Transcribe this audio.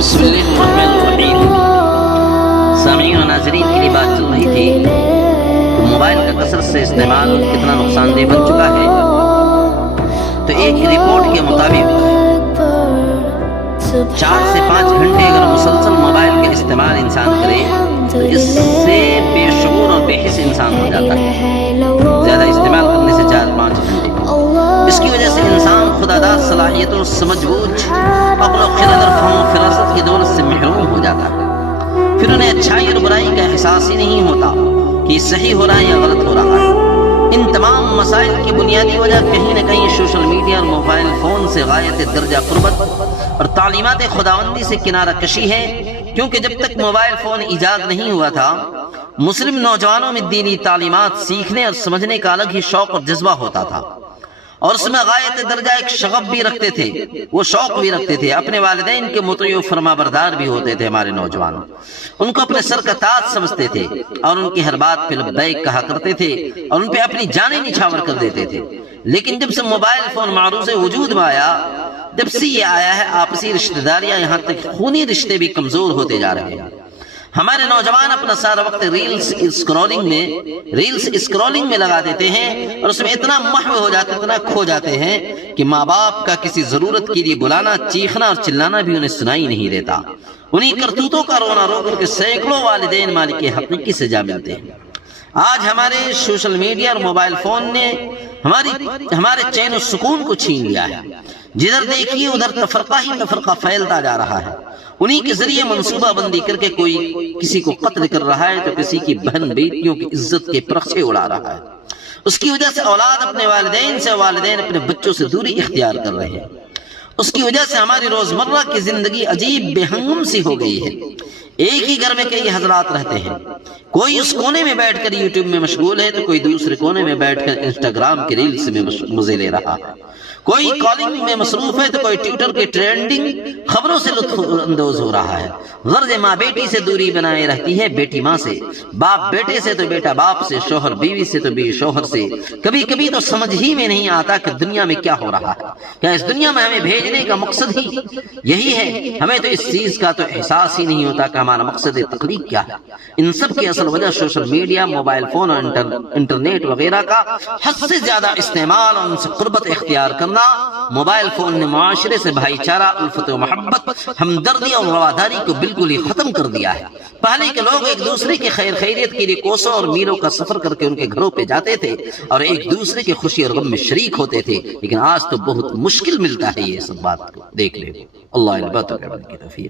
بسم اللہ الرحمن الرحیم۔ سامعین و ناظرین کے لیے بات چل رہی تھی کہ موبائل کا کثرت سے استعمال کتنا نقصان دہ بن چکا ہے۔ تو ایک رپورٹ کے مطابق 4 سے 5 گھنٹے اگر مسلسل موبائل کا استعمال انسان کرے تو اس سے بے شعور اور بے حس انسان ہو جاتا ہے، زیادہ استعمال کرنے سے 4-5 گھنٹے۔ اس کی وجہ سے انسان خداداد صلاحیت اور سمجھ بوجھ، عقل و خرد اور فہم و فراست کی دولت سے محروم ہو جاتا ہے۔ پھر انہیں اچھائی اور برائی کا احساس ہی نہیں ہوتا کہ صحیح ہو رہا ہے یا غلط ہو رہا ہے۔ ان تمام مسائل کی بنیادی وجہ کہیں نہ کہیں سوشل میڈیا اور موبائل فون سے غایت درجہ قربت اور تعلیمات خداوندی سے کنارہ کشی ہے، کیونکہ جب تک موبائل فون ایجاد نہیں ہوا تھا مسلم نوجوانوں میں دینی تعلیمات سیکھنے اور سمجھنے کا الگ ہی شوق اور جذبہ ہوتا تھا، اور اس میں غایت درجہ ایک شغف بھی رکھتے تھے، وہ شوق بھی رکھتے تھے، اپنے والدین کے مطیع و فرما بردار بھی ہوتے تھے۔ ہمارے نوجوان ان کو اپنے سر کا تاج سمجھتے تھے اور ان کی ہر بات پہ لبیک کہا کرتے تھے اور ان پہ اپنی جانیں نچھاور کر دیتے تھے۔ لیکن جب سے موبائل فون معروض وجود میں آیا، جب سے یہ آیا ہے، آپسی رشتہ داریاں یہاں تک خونی رشتے بھی کمزور ہوتے جا رہے ہیں۔ ہمارے نوجوان اپنا سارا وقت ریلز اسکرولنگ میں لگا دیتے ہیں اور اس میں اتنا محو ہو جاتے، اتنا کھو جاتے ہیں کہ ماں باپ کا کسی ضرورت کے لیے بلانا، چیخنا اور چلانا بھی انہیں سنائی نہیں دیتا۔ انہی کرتوتوں کا رونا رو کر کے سینکڑوں والدین مالک حقیقی سے جا ملتے ہیں۔ آج ہمارے سوشل میڈیا اور موبائل فون نے ہمارے چین و سکون کو چھین لیا ہے۔ جدھر دیکھیے ادھر تفرقہ ہی تفرقہ پھیلتا جا رہا ہے۔ انہی کے ذریعے منصوبہ بندی کر کے کوئی کسی کو قتل کر رہا ہے تو کسی کی بہن بیٹیوں کی عزت کے پرخچے اڑا رہا ہے۔ اس کی وجہ سے اولاد اپنے والدین سے، والدین اپنے بچوں سے دوری اختیار کر رہے ہیں۔ اس کی وجہ سے ہماری روزمرہ کی زندگی عجیب بے ہنگم سی ہو گئی ہے۔ ایک ہی گھر میں کئی حضرات رہتے ہیں، کوئی اس کونے میں بیٹھ کر یوٹیوب میں مشغول ہے تو کوئی دوسرے کونے میں بیٹھ کر انسٹاگرام کے ریلز میں مزے لے رہا ہے، کوئی کالنگ میں مصروف ہے تو کوئی ٹویٹر کے ٹرینڈنگ خبروں سے لطف اندوز ہو رہا ہے۔ غرض ماں بیٹی سے دوری بنائے رہتی ہے، بیٹی ماں سے، باپ بیٹے سے تو بیٹا باپ سے، شوہر بیوی سے تو بیوی شوہر سے۔ کبھی کبھی تو سمجھ ہی میں نہیں آتا کہ دنیا میں کیا ہو رہا ہے، کیا اس دنیا میں ہمیں بھیجنے کا مقصد ہی یہی ہے؟ ہمیں تو اس چیز کا تو احساس ہی نہیں ہوتا کہ ہمارا مقصد تخلیق کیا ہے۔ ان سب کی اصل وجہ سوشل میڈیا، موبائل فون اور انٹرنیٹ وغیرہ کا حد سے زیادہ استعمال اور ان سے قربت اختیار کرنا۔ موبائل فون نے معاشرے سے بھائی چارہ، الفت و محبت، ہمدردی اور رواداری کو بالکل ہی ختم کر دیا ہے۔ پہلے کے لوگ ایک دوسرے کی خیر خیریت کے لیے کوسوں اور میلوں کا سفر کر کے ان کے گھروں پہ جاتے تھے اور ایک دوسرے کی خوشی اور غم میں شریک ہوتے تھے، لیکن آج تو بہت مشکل ملتا ہے یہ سب بات کو۔ دیکھ لیں اللہ البت کی توفیق۔